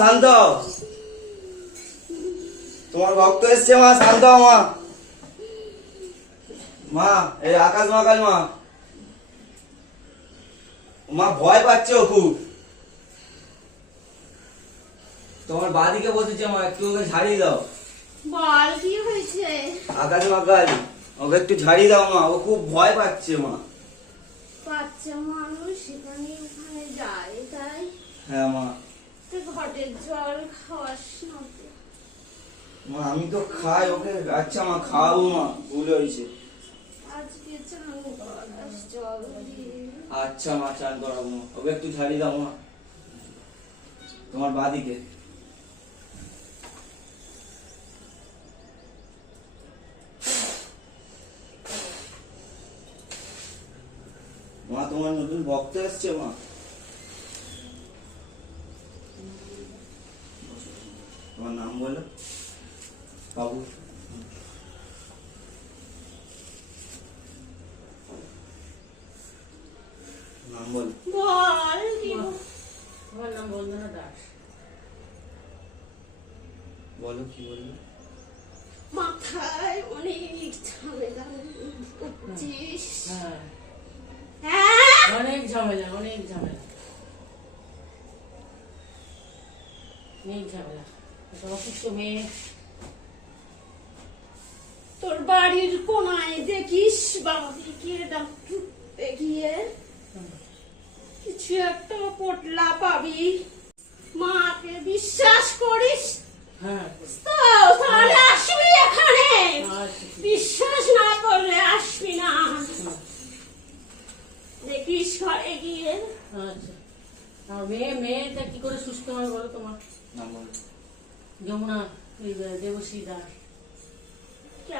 শান্ত। তোমার ভক্ত এসছে মা শান্ত মা। মা এই আকাশ মাকাশ মা। মা ভয় পাচ্ছে ও খুব। তোমার বাদিকে বসেছে মা একটু ওকে ঝাড়িয়ে দাও। বল কি হয়েছে? আকাশ মাকাশ ওকে একটু ঝাড়িয়ে দাও মা ও খুব ভয় পাচ্ছে মা। বাচ্চা মানুষ সেখানে ওখানে যায় তাই? হ্যাঁ মা। তুই জল খাওয়াস না মা আমি তো খাই ওকে আচ্ছা মা খাওয়াবো মা ভুল হয়েছে। আজকে চান জল আচ্ছা মা চান করাবো মা। ওকে একটু ঝাড়িয়ে দাও মা। তোমার বাদিকে। মা তোমার নতুন ভক্ত এসছে মা তোমার নাম বলো? বাবু। নাম বল। আমার নাম বন্দনা দাস। বলো কি বলবে মাথায় অনেক ঝামেলা হ্যাঁ। হ্যাঁ? অনেক ঝামেলা অনেক ঝামেলা। অনেক ঝামেলা। একটা অসুস্থ মেয়ে তোর বাড়ির কোনায় দেখিস দেখিয়ে কিছু একটা পটলা পাবি। মাকে বিশ্বাস করিস? হ্যাঁ। তাহলে আসবি এখানে। বিশ্বাস না করলে আসবি না। দেখিস ঘরে গিয়ে। আচ্ছা। মেয়ে মেয়েটা কি করে সুস্থ হবে বলো তোমার? বলো। যমুনা দেবশ্রী দাস।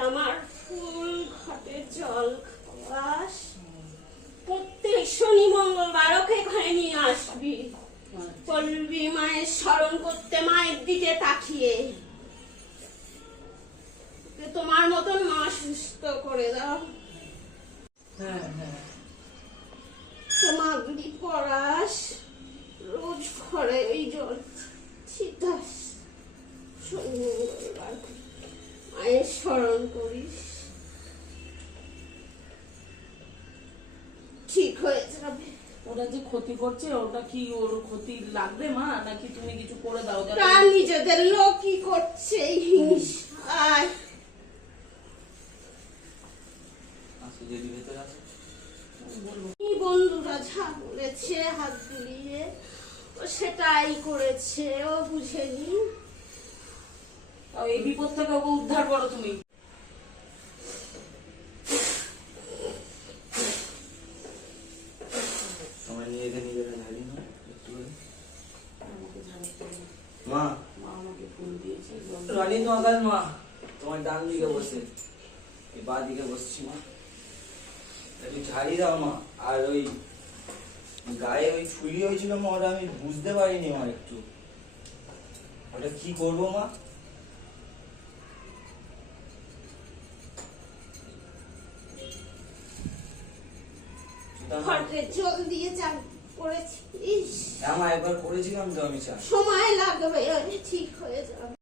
আমার ফুল ঘটে জল খাওয়াস? প্রত্যেক শনি মঙ্গলবার ওকে এখানে নিয়ে আসবি। বলবি মায়ের স্মরণ করতে মায়ের দিকে তাকিয়ে। তোমার মতন মা সুস্থ করে দাও। হ্যাঁ হ্যাঁ। তোমাগুলি পড়াস রোজ ঘরে ওই জল ছিটাস শনি মঙ্গলবার মায়ের স্মরণ করিস ঠিক হয়ে যাবে ওরা যে ক্ষতি করছে ওটা কি ওর ক্ষতি লাগবে মা নাকি তুমি কিছু করে দাও? তার নিজেদের করছে হিংসায় যদি ভেতরে আসো। বলব। এই বন্ধুরা যা বলেছে হাত বুলিয়ে ও সেটাই করেছে ও বুঝেনি। এই বিপদ থেকে ওকে উদ্ধার করো তুমি। মা রানী মা। তোমার ডান দিকে বসে বা দিকে বসছি মা। একটু দাও মা। আর ওই গায়ে ওই ছুরি হয়েছিল মা ওটা আমি বুঝতে পারিনি মা একটু। ওটা কি করব মা? মা- জল দিয়ে চান করেছিস মা একবার করেছিলাম তো আমি সময় লাগবে ঠিক হয়ে যাবে।